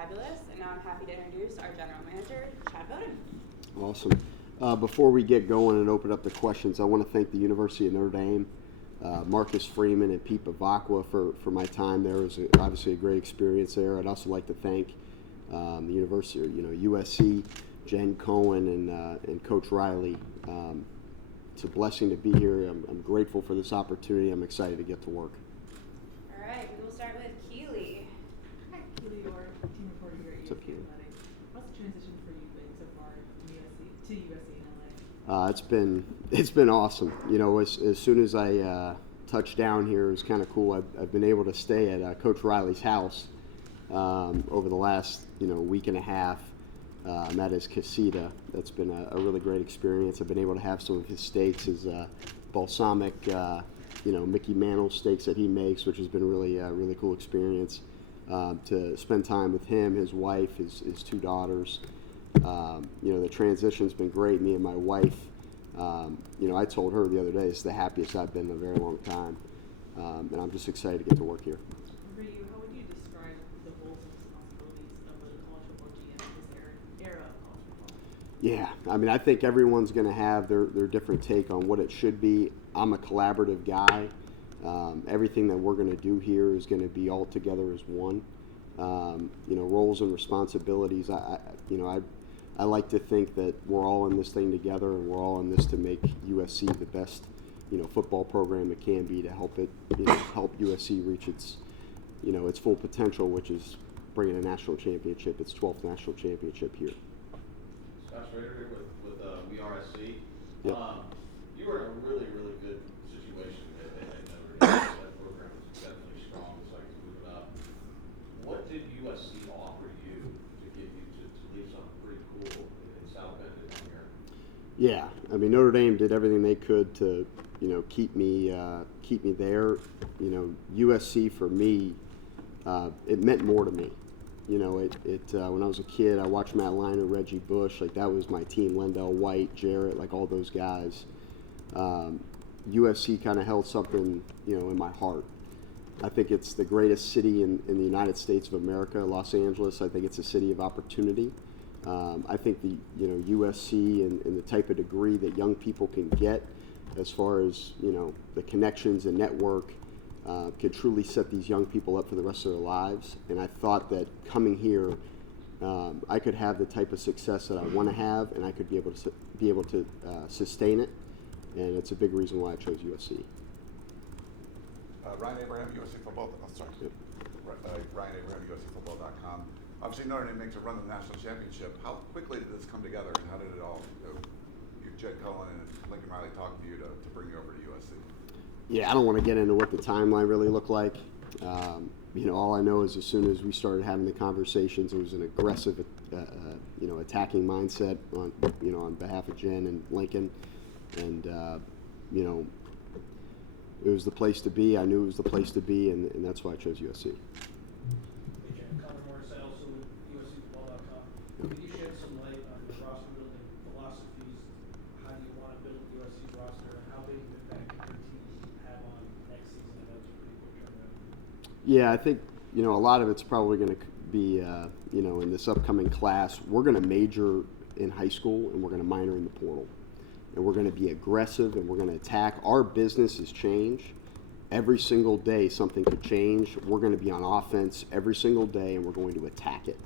fabulous, and now I'm happy to introduce our general manager, Chad Bowden. Awesome. Before we get going and open up the questions, I want to thank the University of Notre Dame, Marcus Freeman and Pete Bavacqua for my time there. It was obviously a great experience there. I'd also like to thank the University, USC, Jen Cohen and Coach Riley. It's a blessing to be here. I'm grateful for this opportunity. I'm excited to get to work. All right, we will start with Keely. Hi, Keely Orr, team reporter here at USC Athletics. How's the transition for you been so far from USC to USC in LA? It's been awesome. As soon as I touched down here, it was kind of cool. I've been able to stay at Coach Riley's house over the last week and a half. I'm at his casita. That's been a really great experience. I've been able to have some of his steaks, his balsamic, Mickey Mantle steaks that he makes, which has been really really cool experience. To spend time with him, his wife, his two daughters. The transition's been great. Me and my wife, I told her the other day, it's the happiest I've been in a very long time, and I'm just excited to get to work here. For you, how would you describe the roles and responsibilities of a college football GM in this era of college football? Yeah, I think everyone's going to have their different take on what it should be. I'm a collaborative guy. Everything that we're going to do here is going to be all together as one. Roles and responsibilities. I like to think that we're all in this thing together, and we're all in this to make USC the best, football program it can be, to help it, help USC reach its full potential, which is bringing a national championship, its 12th national championship here. Scott Schrader here with WRSC. Yep. You were in a really, really good situation at Notre Dame. That program was exceptionally strong. It's like to move it up. What did USC offer you to get you to leave something pretty cool in South Bend and down here? Yeah, Notre Dame did everything they could to, keep me there. USC for me, it meant more to me. When I was a kid, I watched Matt Leinart, Reggie Bush, like that was my team. Lendell White, Jarrett, like all those guys. USC kind of held something, in my heart. I think it's the greatest city in the United States of America, Los Angeles. I think it's a city of opportunity. I think the USC and the type of degree that young people can get, as far as the connections and network, could truly set these young people up for the rest of their lives. And I thought that coming here, I could have the type of success that I want to have, and I could be able to sustain it. And it's a big reason why I chose USC. Ryan Abraham, USC Football. Oh, sorry. Yep. Ryan Abraham, USCFootball.com. Obviously, Notre Dame makes a run to the national championship. How quickly did this come together, and how did it all? Jen Cohen and Lincoln Riley talked to you to bring you over to USC. Yeah, I don't want to get into what the timeline really looked like. All I know is as soon as we started having the conversations, it was an aggressive, attacking mindset on behalf of Jen and Lincoln, and it was the place to be. I knew it was the place to be, and that's why I chose USC. Hey, Jen, Connor Morris, I also with USCFootball.com. Could you shed some light on your roster building philosophies? How do you want to build USC's roster, and how big of an impact can your team have on next season? I know it's a pretty quick turnaround. Yeah, I think a lot of it's probably going to be in this upcoming class. We're going to major in high school, and we're going to minor in the portal. And we're going to be aggressive, and we're going to attack. Our business is change. Every single day something could change. We're going to be on offense every single day, and we're going to attack it.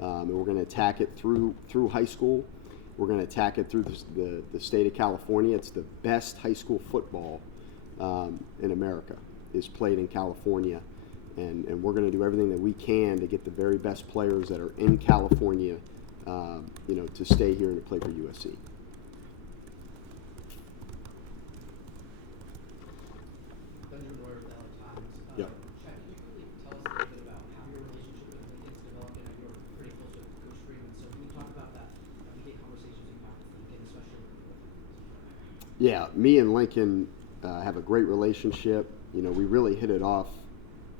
And we're going to attack it through high school. We're going to attack it through the state of California. It's the best high school football in America is played in California. And we're going to do everything that we can to get the very best players that are in California, to stay here and to play for USC. Yep. Chad, can you quickly tell us a little bit about how your relationship with Lincoln's developing? I know you're pretty close with Coach Freeman, so can you talk about that everyday conversations you have with Lincoln, especially with Yeah, me and Lincoln have a great relationship. We really hit it off,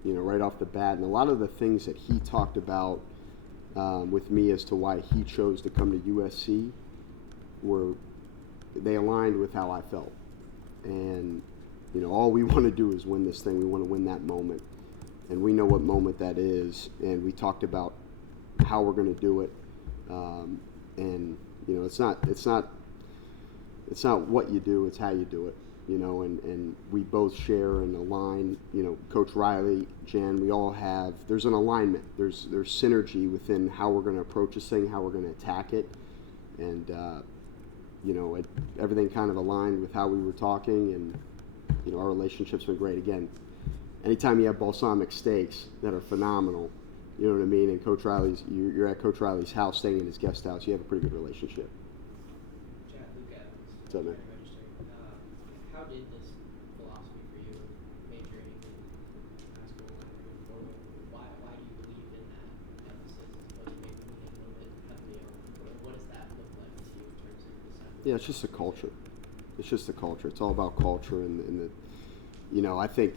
right off the bat. And a lot of the things that he talked about with me as to why he chose to come to USC they aligned with how I felt. And all we want to do is win this thing. We want to win that moment, and we know what moment that is. And we talked about how we're going to do it, and you know, it's not what you do, it's how you do it. You know, and we both share and align. You know, Coach Riley, Jen, we all have. There's an alignment. There's synergy within how we're going to approach this thing, how we're going to attack it, and you know, everything kind of aligned with how we were talking, and you know, our relationship's been great. Again, anytime you have balsamic steaks that are phenomenal, you know what I mean. And Coach Riley's, you're at Coach Riley's house, staying in his guest house. You have a pretty good relationship. Chad, Luke Evans. What's up, man? How did this philosophy for you, majoring in high school and moving forward, why do you believe in that emphasis as opposed to maybe leaning a little bit heavily on what does that look like to you in terms of deciding? Yeah, it's just a culture. It's just the culture. It's all about culture and the, you know, I think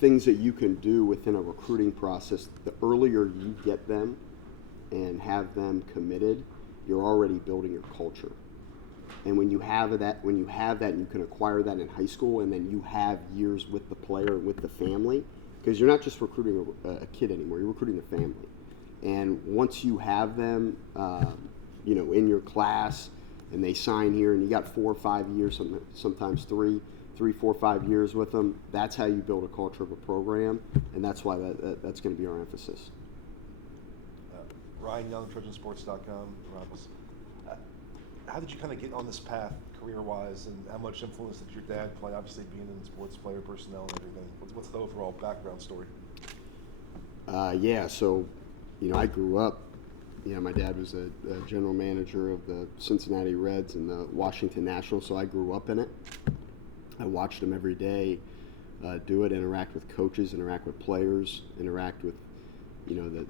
things that you can do within a recruiting process, the earlier you get them and have them committed, you're already building your culture. And when you have that, and you can acquire that in high school, and then you have years with the player, with the family, because you're not just recruiting a kid anymore, you're recruiting the family. And once you have them, you know, in your class, and they sign here, and you got 4 or 5 years, sometimes 3, 4, 5 years with them, that's how you build a culture of a program, and that's why that's going to be our emphasis. Ryan Young, Trojansports.com. How did you kind of get on this path career-wise, and how much influence did your dad play, obviously being in sports, player personnel and everything? What's the overall background story? Yeah, so, you know, I grew up, you know, my dad was a general manager of the Cincinnati Reds and the Washington Nationals, so I grew up in it. I watched him every day do it, interact with coaches, interact with players, interact with, you know, the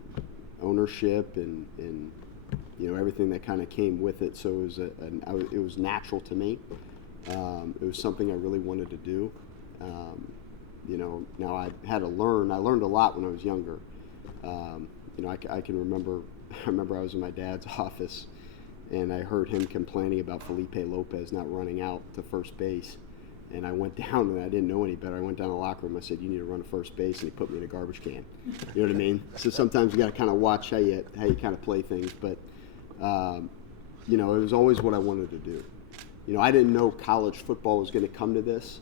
ownership and you know, everything that kind of came with it. So it was natural to me. It was something I really wanted to do. You know, now I had to learn. I learned a lot when I was younger. You know, I can remember. I remember I was in my dad's office, and I heard him complaining about Felipe Lopez not running out to first base. And I went down, and I didn't know any better. I went down to the locker room. I said, "You need to run to first base," and he put me in a garbage can. You know what I mean? So sometimes you got to kind of watch how you kind of play things. But you know, it was always what I wanted to do. You know, I didn't know college football was going to come to this.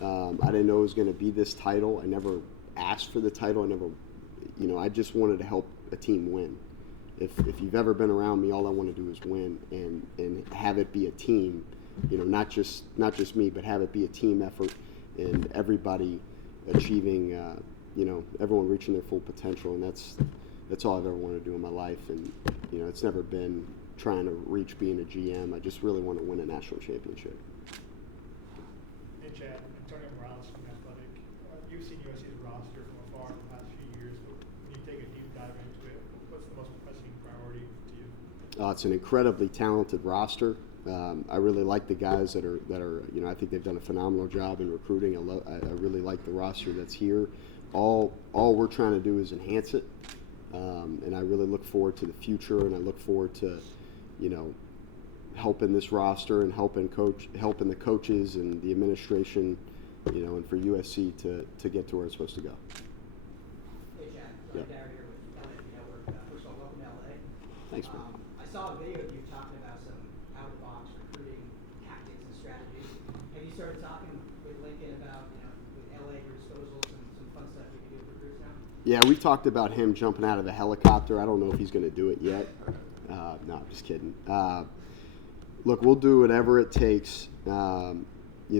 I didn't know it was going to be this title. I never asked for the title. I never, you know, I just wanted to help a team win. If you've ever been around me, all I want to do is win and have it be a team. You know, not just me, but have it be a team effort and everybody achieving, you know, everyone reaching their full potential. And that's all I've ever wanted to do in my life. And, you know, it's never been trying to reach being a GM. I just really want to win a national championship. Hey, Chad, Antonio Morales from Athletic. You've seen USC's roster from afar in the past few years, but when you take a deep dive into it, what's the most pressing priority to you? It's an incredibly talented roster. I really like the guys that are, you know, I think they've done a phenomenal job in recruiting. I really like the roster that's here. All we're trying to do is enhance it, and I really look forward to the future, and I look forward to, you know, helping this roster and helping the coaches and the administration, you know, and for USC to get to where it's supposed to go. Hey, Chad. Yep. Darren here with LA Network. First of all, welcome to LA. Thanks, man. I saw a video of you talking about some out-of-the-box recruiting tactics and strategies. Have you started talking with Lincoln about, you know, with LA at your disposal, some fun stuff you can do with recruits now? Yeah, we've talked about him jumping out of a helicopter. I don't know if he's going to do it yet. No, I'm just kidding. Look, we'll do whatever it takes, you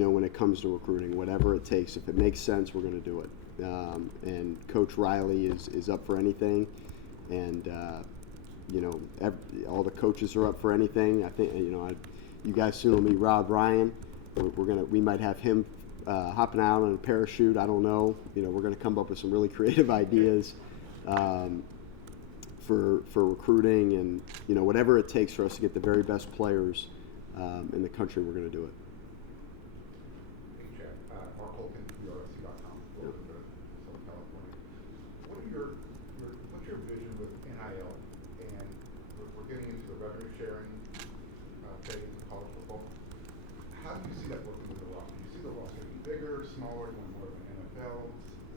know, when it comes to recruiting, whatever it takes. If it makes sense, we're going to do it. And Coach Riley is up for anything. And, you know, all the coaches are up for anything. I think, you know, you guys soon will meet Rob Ryan. We might have him hopping out on a parachute. I don't know. You know, we're going to come up with some really creative ideas for recruiting, and, you know, whatever it takes for us to get the very best players in the country, we're going to do it. Hey, Chad, Mark Holkin from USC.com, Southern California. What's your vision with NIL? And we're getting into the revenue sharing phase of college football. How do you see that working with the roster? Do you see the roster getting bigger, smaller, more of an NFL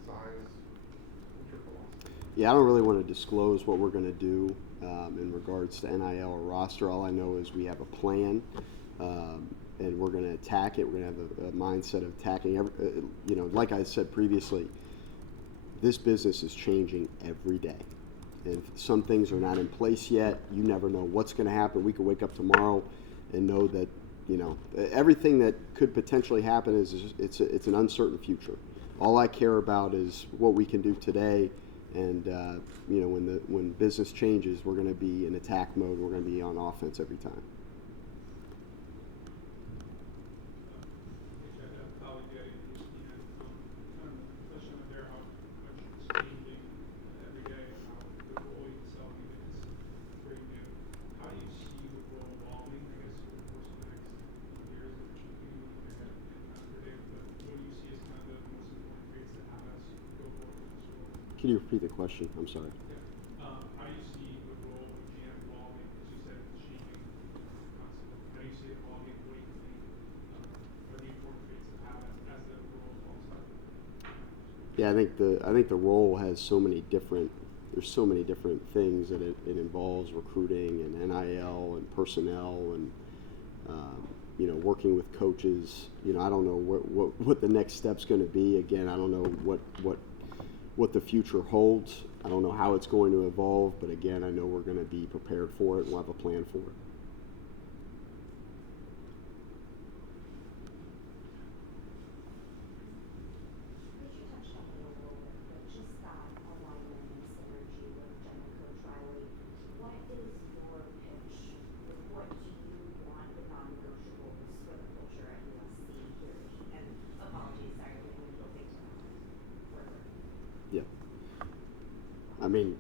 size? What's your philosophy? Yeah, I don't really want to disclose what we're going to do in regards to NIL or roster. All I know is we have a plan, and we're going to attack it. We're going to have a mindset of attacking. Like I said previously, this business is changing every day. And some things are not in place yet. You never know what's going to happen. We could wake up tomorrow and know that, everything that could potentially happen is it's an uncertain future. All I care about is what we can do today. And when business changes, we're going to be in attack mode. We're going to be on offense every time. Can you repeat the question? I'm sorry. How do you see the role of GM evolving? As you said, it's changing constantly. How do you see it evolving? What do you think are the important traits to have as the role evolves? Yeah, I think the role has so many different. There's so many different things that it involves: recruiting and NIL and personnel and working with coaches. I don't know what the next step's going to be. Again, I don't know what the future holds. I don't know how it's going to evolve, but again, I know we're going to be prepared for it and we'll have a plan for it. Could you touch on it a little bit, but just that alignment and synergy with Jen and Coach Riley? What is your pitch? What do you want the non-negotiables for the culture at USC here? And apologies, sorry, we didn't go into that further. Yeah. I mean,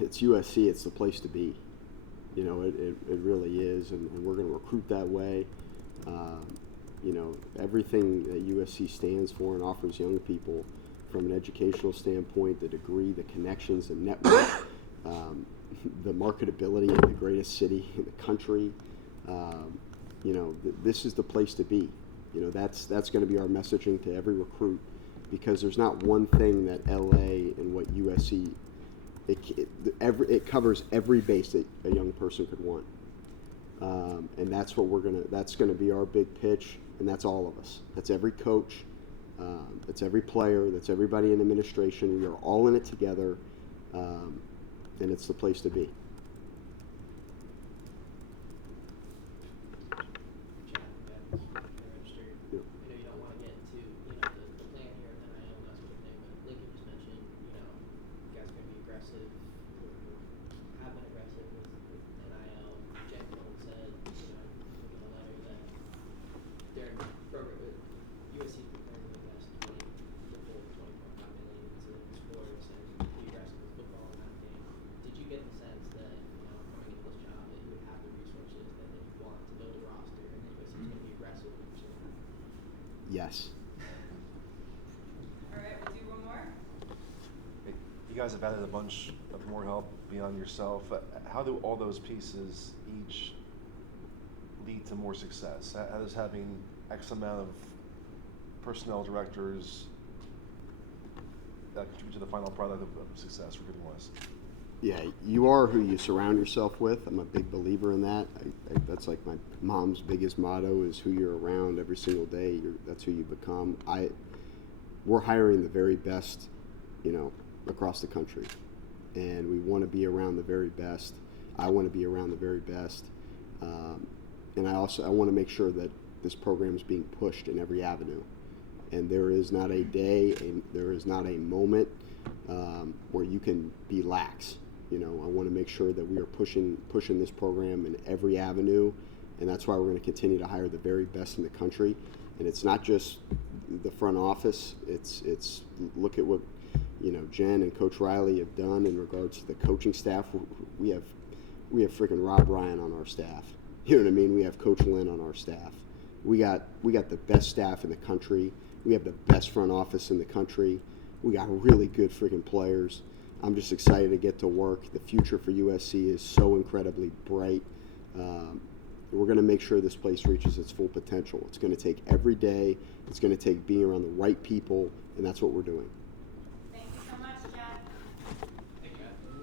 it's USC. It's the place to be. It really is, and we're going to recruit that way. Everything that USC stands for and offers young people, from an educational standpoint, the degree, the connections, the network, the marketability in the greatest city in the country. This is the place to be. That's going to be our messaging to every recruit. Because there's not one thing that LA and what USC, it covers every base that a young person could want, and that's what that's gonna be our big pitch, and that's all of us. That's every coach, that's every player, that's everybody in administration. We are all in it together, and it's the place to be. Yes. All right, we'll do one more. You guys have added a bunch of more help beyond yourself. How do all those pieces each lead to more success? How does having X amount of personnel directors contribute to the final product of success recruiting-wise? Yeah, you are who you surround yourself with. I'm a big believer in that. That's like my mom's biggest motto is who you're around every single day. That's who you become. We're hiring the very best, across the country, and we want to be around the very best. I want to be around the very best, and I want to make sure that this program is being pushed in every avenue. And there is not a day, and there is not a moment where you can be lax. I want to make sure that we are pushing this program in every avenue, and that's why we're going to continue to hire the very best in the country. And it's not just the front office. It's look at what Jen and Coach Riley have done in regards to the coaching staff. We have freaking Rob Ryan on our staff. You know what I mean? We have Coach Lynn on our staff. We got the best staff in the country. We have the best front office in the country. We got really good freaking players. I'm just excited to get to work. The future for USC is so incredibly bright. We're going to make sure this place reaches its full potential. It's going to take every day. It's going to take being around the right people, and that's what we're doing.